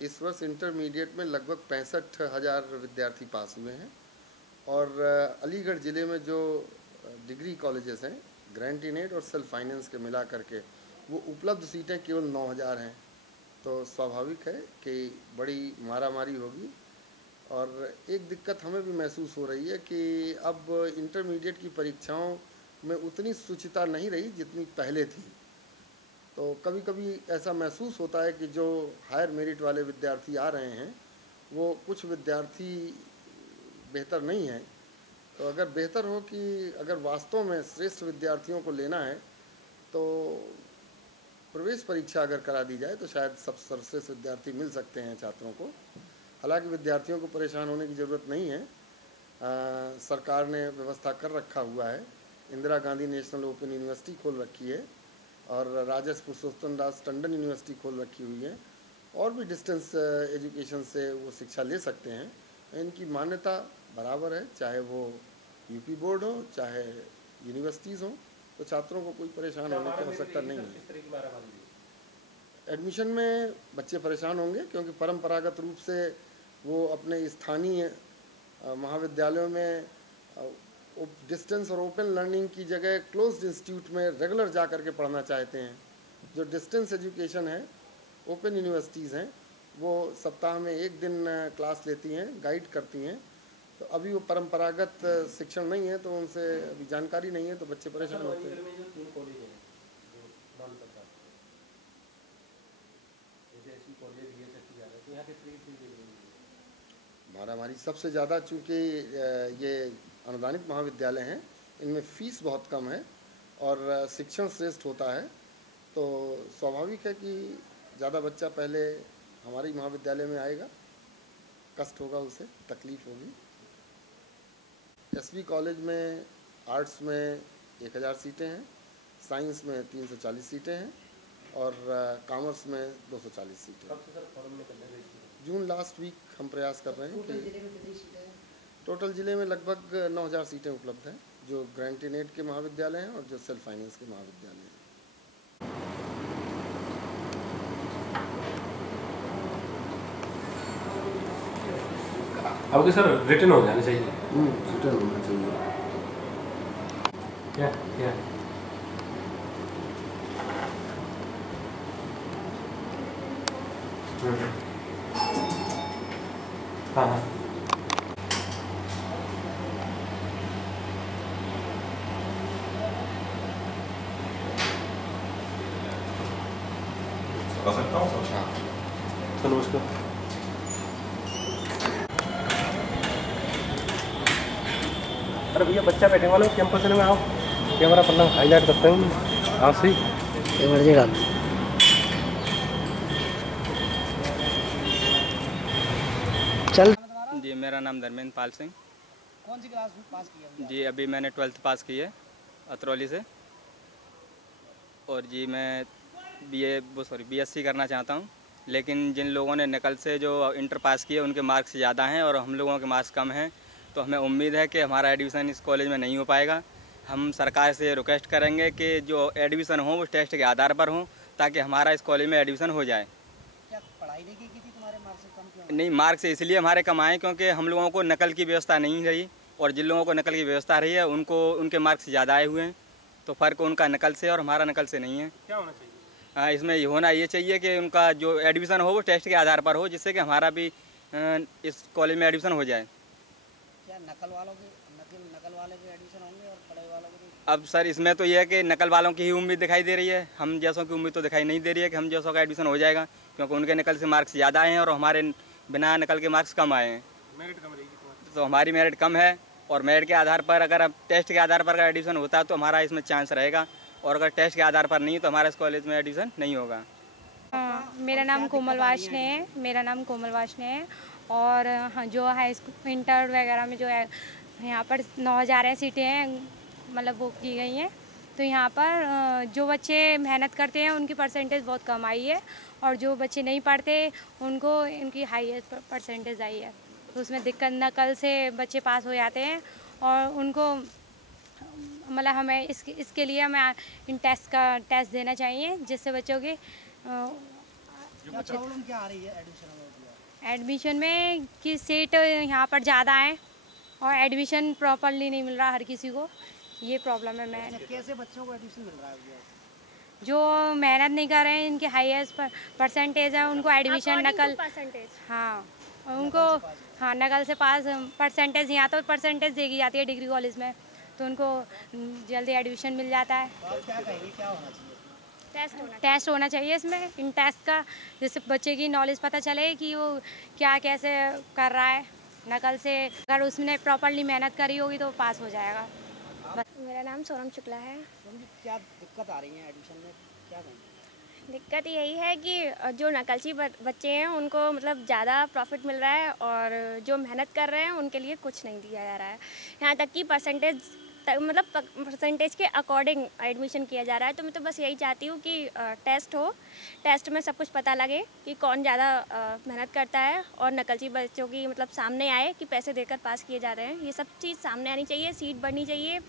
इस वर्ष इंटरमीडिएट में लगभग 65,000 विद्यार्थी पास हुए हैं और अलीगढ़ ज़िले में जो डिग्री कॉलेजेस हैं, ग्रांट इन एड और सेल्फ फाइनेंस के मिला करके वो उपलब्ध सीटें केवल 9,000 हैं। तो स्वाभाविक है कि बड़ी मारामारी होगी। और एक दिक्कत हमें भी महसूस हो रही है कि अब इंटरमीडिएट की परीक्षाओं में उतनी शुचिता नहीं रही जितनी पहले थी। तो कभी कभी ऐसा महसूस होता है कि जो हायर मेरिट वाले विद्यार्थी आ रहे हैं वो कुछ विद्यार्थी बेहतर नहीं हैं। तो अगर बेहतर हो कि अगर वास्तव में श्रेष्ठ विद्यार्थियों को लेना है तो प्रवेश परीक्षा अगर करा दी जाए तो शायद सब सर्वश्रेष्ठ विद्यार्थी मिल सकते हैं छात्रों को। हालांकि विद्यार्थियों को परेशान होने की ज़रूरत नहीं है। सरकार ने व्यवस्था कर रखा हुआ है। Indira Gandhi national open university खोल रखी है और राजर्षि पुरुषोत्तम दास टंडन यूनिवर्सिटी खोल रखी हुई है और भी डिस्टेंस एजुकेशन से वो शिक्षा ले सकते हैं। इनकी मान्यता बराबर है, चाहे वो यूपी बोर्ड हो चाहे यूनिवर्सिटीज़ हों, तो छात्रों को कोई परेशान होने की आवश्यकता नहीं है। एडमिशन में बच्चे परेशान होंगे क्योंकि परंपरागत रूप से वो अपने स्थानीय महाविद्यालयों में डिस्टेंस और ओपन लर्निंग की जगह क्लोज्ड इंस्टीट्यूट में रेगुलर जा कर के पढ़ना चाहते हैं। जो डिस्टेंस एजुकेशन है, ओपन यूनिवर्सिटीज़ हैं, वो सप्ताह में एक दिन क्लास लेती हैं, गाइड करती हैं। तो अभी वो परंपरागत शिक्षण नहीं है तो उनसे अभी जानकारी नहीं है, तो बच्चे परेशान होते हैं। हमारी सबसे ज़्यादा, चूँकि ये अनुदानित महाविद्यालय हैं, इनमें फ़ीस बहुत कम है और शिक्षण श्रेष्ठ होता है, तो स्वाभाविक है कि ज़्यादा बच्चा पहले हमारे महाविद्यालय में आएगा, कष्ट होगा, उसे तकलीफ़ होगी। एसवी कॉलेज में आर्ट्स में 1,000 सीटें हैं, साइंस में 340 सीटें हैं और कॉमर्स में 240 सीटें हैं। जून लास्ट वीक हम प्रयास कर रहे हैं कि टोटल ज़िले में लगभग 9,000 सीटें उपलब्ध हैं, जो ग्रांट इन एड के महाविद्यालय हैं और जो सेल्फ फाइनेंस के महाविद्यालय हैं। आपके सर रिटर्न हो जाना चाहिए। रिटर्न होना चाहिए। क्या क्या हाँ हाँ आ सकता हूँ सर? तो नमस्कार। अरे भैया बच्चा बैठे वाले कैंपस में आओ, कैमरा पन्ना हाईलाइट करते हैं आप से चल। जी मेरा नाम धर्मेंद्र पाल सिंह। कौन सी क्लास पास किया? जी अभी मैंने 12th पास की है अतरौली से और जी मैं बीएससी करना चाहता हूँ, लेकिन जिन लोगों ने नकल से जो इंटर पास किए उनके मार्क्स ज़्यादा हैं और हम लोगों के मार्क्स कम हैं, तो हमें उम्मीद है कि हमारा एडमिशन इस कॉलेज में नहीं हो पाएगा। हम सरकार से रिक्वेस्ट करेंगे कि जो एडमिशन हो वो टेस्ट के आधार पर हो ताकि हमारा इस कॉलेज में एडमिशन हो जाए। क्या पढ़ाई नहीं की थी तुम्हारे मार्क्स कम क्यों? नहीं, मार्क्स इसलिए हमारे कम आए क्योंकि हम लोगों को नकल की व्यवस्था नहीं रही और जिन लोगों को नकल की व्यवस्था रही है उनके मार्क्स ज़्यादा आए हुए हैं, तो फ़र्क उनका नकल से और हमारा नकल से नहीं है। क्या होना चाहिए? इसमें होना ये चाहिए कि उनका जो एडमिशन हो वो टेस्ट के आधार पर हो, जिससे कि हमारा भी इस कॉलेज में एडमिशन हो जाए। क्या नकल वाले के एडमिशन होंगे और पढ़ाई वालों के? अब सर इसमें तो ये है कि नकल वालों की ही उम्मीद दिखाई दे रही है, हम जैसों की उम्मीद तो दिखाई नहीं दे रही है कि हम जैसों का एडमिशन हो जाएगा, क्योंकि उनके नकल से मार्क्स ज़्यादा आए हैं और हमारे बिना नकल के मार्क्स कम आए हैं। मेरिट कम रहेगी तो हमारी मेरिट कम है और मेरिट के आधार पर अगर अब टेस्ट के आधार पर अगर एडमिशन होता है तो हमारा इसमें चांस रहेगा, और अगर टेस्ट के आधार पर नहीं तो हमारा इस कॉलेज में एडमिशन नहीं होगा। मेरा नाम कोमल वाशने है और हाँ, जो हाई स्कूल इंटर वगैरह में जो है यहाँ पर 9,000 सीटें हैं, मतलब वो की गई हैं। तो यहाँ पर जो बच्चे मेहनत करते हैं उनकी परसेंटेज बहुत कम आई है और जो बच्चे नहीं पढ़ते उनको इनकी हाईएस्ट परसेंटेज आई है। तो उसमें दिक्कत, नकल से बच्चे पास हो जाते हैं और उनको मतलब हमें इसके लिए हमें इन टेस्ट देना चाहिए जिससे बच्चों की क्या प्रॉब्लम क्या आ रही है एडमिशन में? एडमिशन में कि सीट यहाँ पर ज़्यादा है और एडमिशन प्रॉपरली नहीं मिल रहा हर किसी को, ये प्रॉब्लम है। मैं कैसे बच्चों को एडमिशन मिल रहा है? जो मेहनत नहीं कर रहे हैं, इनके हाईएस्ट परसेंटेज है, उनको एडमिशन नकल, हाँ उनको, हाँ नकल से पास परसेंटेज, यहाँ तो परसेंटेज देगी जाती है डिग्री कॉलेज में, तो उनको जल्दी एडमिशन मिल जाता है। क्या कहेंगे, क्या होना चाहिए? टेस्ट होना चाहिए इसमें, इन टेस्ट का जिससे बच्चे की नॉलेज पता चले कि वो क्या कैसे कर रहा है। नकल से अगर उसने प्रॉपरली मेहनत करी होगी तो पास हो जाएगा। मेरा नाम सोनम शुक्ला है। क्या दिक्कत आ रही है एडमिशन में, क्या कहेंगे? दिक्कत यही है कि जो नकलची बच्चे हैं उनको मतलब ज़्यादा प्रॉफिट मिल रहा है और जो मेहनत कर रहे हैं उनके लिए कुछ नहीं दिया जा रहा है। यहाँ तक कि परसेंटेज के अकॉर्डिंग एडमिशन किया जा रहा है। तो मैं तो बस यही चाहती हूँ कि टेस्ट हो, टेस्ट में सब कुछ पता लगे कि कौन ज़्यादा मेहनत करता है और नकलची बच्चों की मतलब सामने आए कि पैसे देकर पास किए जा रहे हैं। ये सब चीज़ सामने आनी चाहिए, सीट बढ़नी चाहिए।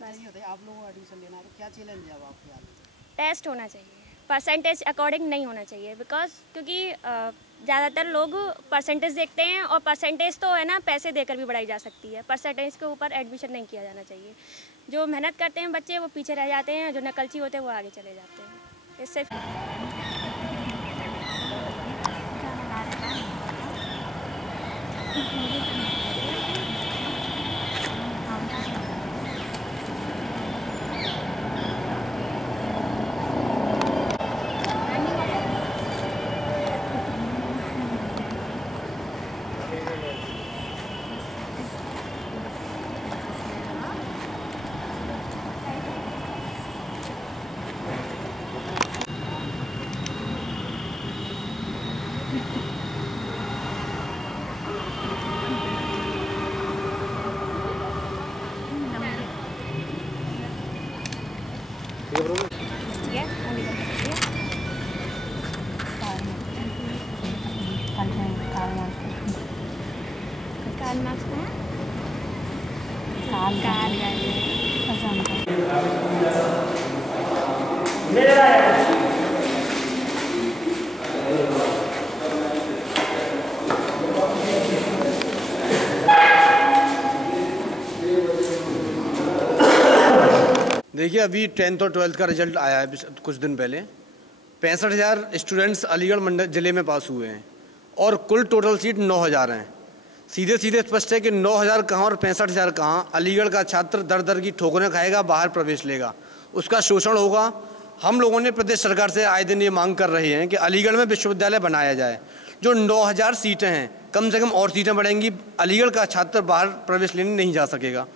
बस आप लोगों को एडमिशन लेना है तो क्या चैलेंज है आपके हाल में? टेस्ट होना चाहिए, परसेंटेज अकॉर्डिंग नहीं होना चाहिए, क्योंकि ज़्यादातर लोग परसेंटेज देखते हैं और परसेंटेज तो है ना पैसे देकर भी बढ़ाई जा सकती है। परसेंटेज के ऊपर एडमिशन नहीं किया जाना चाहिए। जो मेहनत करते हैं बच्चे वो पीछे रह जाते हैं, जो नकलची होते हैं वो आगे चले जाते हैं। इससे देखिए अभी 10th और 12th का रिजल्ट आया है कुछ दिन पहले। 65,000 स्टूडेंट्स अलीगढ़ मंडल ज़िले में पास हुए हैं और कुल टोटल सीट 9,000 हैं। सीधे सीधे स्पष्ट है कि 9,000 कहाँ और 65,000 कहाँ। अलीगढ़ का छात्र दर दर की ठोकरें खाएगा, बाहर प्रवेश लेगा, उसका शोषण होगा। हम लोगों ने प्रदेश सरकार से आए दिन ये मांग कर रहे हैं कि अलीगढ़ में विश्वविद्यालय बनाया जाए। जो 9,000 सीटें हैं, कम से कम और सीटें बढ़ेंगी, अलीगढ़ का छात्र बाहर प्रवेश लेने नहीं जा सकेगा।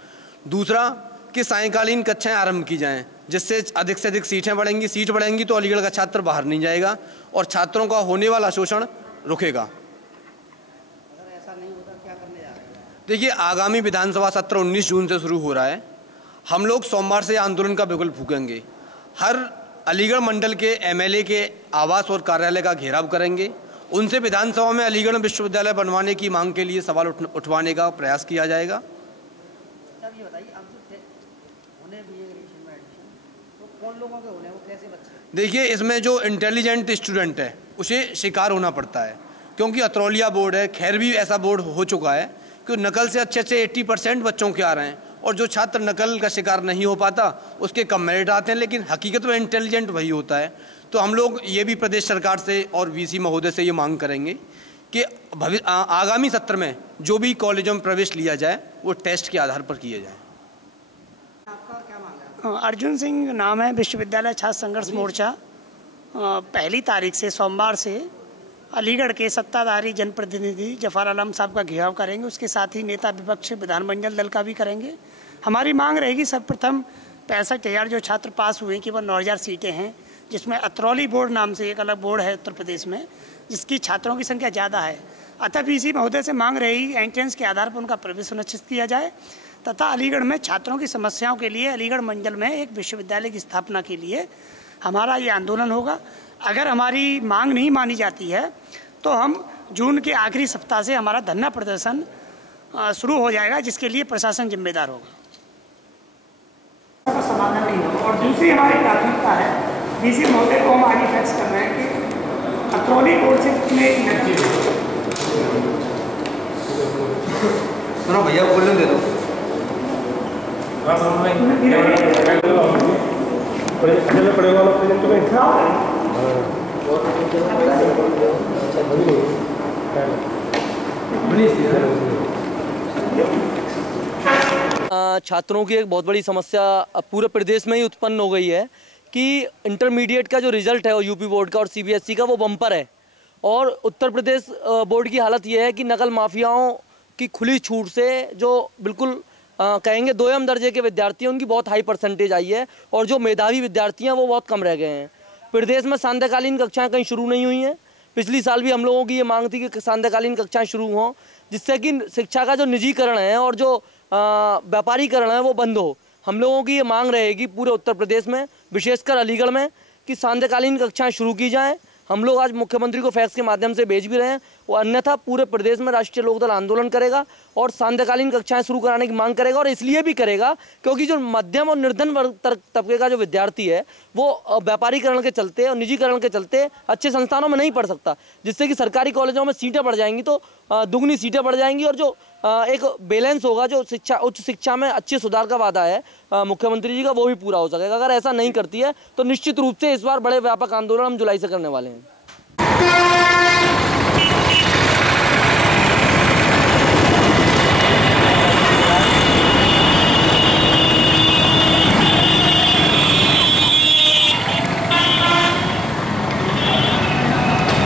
दूसरा कि सायंकालीन कक्षाएं आरंभ की जाएं, जिससे अधिक से अधिक सीटें बढ़ेंगी। सीट बढ़ेंगी तो अलीगढ़ का छात्र बाहर नहीं जाएगा और छात्रों का होने वाला शोषण रुकेगा। अगर ऐसा नहीं होता क्या करने जा रहे हैं? देखिए आगामी विधानसभा सत्र 19 जून से शुरू हो रहा है। हम लोग सोमवार से आंदोलन का बिगुल फूकेंगे। हर अलीगढ़ मंडल के MLA के आवास और कार्यालय का घेराव करेंगे। उनसे विधानसभा में अलीगढ़ विश्वविद्यालय बनवाने की मांग के लिए सवाल उठवाने का प्रयास किया जाएगा। ये बताइए, अब होने भी एडमिशन तो कौन लोगों के होने, वो कैसे बच्चे? देखिए इसमें जो इंटेलिजेंट स्टूडेंट है उसे शिकार होना पड़ता है, क्योंकि अतरौलिया बोर्ड है, खैर भी ऐसा बोर्ड हो चुका है कि नकल से अच्छे 80% बच्चों के आ रहे हैं और जो छात्र नकल का शिकार नहीं हो पाता उसके कम मेरिट आते हैं, लेकिन हकीकत में इंटेलिजेंट वही होता है। तो हम लोग ये भी प्रदेश सरकार से और VC महोदय से ये मांग करेंगे कि आगामी सत्र में जो भी कॉलेजों में प्रवेश लिया जाए वो टेस्ट के आधार पर किया जाए। आपका क्या मांग है? अर्जुन सिंह नाम है, विश्वविद्यालय छात्र संघर्ष मोर्चा 1 तारीख से सोमवार से अलीगढ़ के सत्ताधारी जनप्रतिनिधि जफर आलम साहब का घेराव करेंगे। उसके साथ ही नेता विपक्ष विधानमंडल दल का भी करेंगे। हमारी मांग रहेगी सर्वप्रथम 65,000 जो छात्र पास हुए केवल 9,000 सीटें हैं, जिसमें अतरौली बोर्ड नाम से एक अलग बोर्ड है उत्तर प्रदेश में, जिसकी छात्रों की संख्या ज़्यादा है। अतः VC महोदय से मांग रही एंट्रेंस के आधार पर उनका प्रवेश सुनिश्चित किया जाए तथा अलीगढ़ में छात्रों की समस्याओं के लिए अलीगढ़ मंडल में एक विश्वविद्यालय की स्थापना के लिए हमारा ये आंदोलन होगा। अगर हमारी मांग नहीं मानी जाती है तो हम जून के आखिरी सप्ताह से हमारा धरना प्रदर्शन शुरू हो जाएगा, जिसके लिए प्रशासन जिम्मेदार होगा। समाधान नहीं होगा। और दूसरी हमारी प्राथमिकता है, VC महोदय को हम आज फैक्स कर रहे हैं कि अतरौली कोर्ट से कितने सुनो भैया बोलने दे दो। छात्रों की एक बहुत बड़ी समस्या पूरे प्रदेश में ही उत्पन्न हो गई है कि इंटरमीडिएट का जो रिजल्ट है और यूपी बोर्ड का और सीबीएसई का वो बम्पर है, और उत्तर प्रदेश बोर्ड की हालत ये है कि नकल माफियाओं की खुली छूट से जो बिल्कुल कहेंगे दोयम दर्जे के विद्यार्थी हैं उनकी बहुत हाई परसेंटेज आई है, और जो मेधावी विद्यार्थी हैं वो बहुत कम रह गए हैं। प्रदेश में सांध्यकालीन कक्षाएं कहीं शुरू नहीं हुई हैं। पिछली साल भी हम लोगों की ये मांग थी कि सांध्यकालीन कक्षाएं शुरू हों, जिससे कि शिक्षा का जो निजीकरण है और जो व्यापारीकरण है वो बंद हो। हम लोगों की ये मांग रहेगी पूरे उत्तर प्रदेश में, विशेषकर अलीगढ़ में, कि सांध्यकालीन कक्षाएं शुरू की जाएं। हम लोग आज मुख्यमंत्री को फैक्स के माध्यम से भेज भी रहे हैं, वो अन्यथा पूरे प्रदेश में राष्ट्रीय लोकदल आंदोलन करेगा और सांध्यकालीन कक्षाएं शुरू कराने की मांग करेगा। और इसलिए भी करेगा क्योंकि जो मध्यम और निर्धन वर्ग तबके का जो विद्यार्थी है वो व्यापारीकरण के चलते और निजीकरण के चलते अच्छे संस्थानों में नहीं पढ़ सकता, जिससे कि सरकारी कॉलेजों में सीटें बढ़ जाएंगी तो दुगनी सीटें बढ़ जाएंगी, और जो एक बैलेंस होगा जो शिक्षा उच्च शिक्षा में अच्छे सुधार का वादा है मुख्यमंत्री जी का, वो भी पूरा हो सकेगा। अगर ऐसा नहीं करती है तो निश्चित रूप से इस बार बड़े व्यापक आंदोलन हम जुलाई से करने वाले हैं।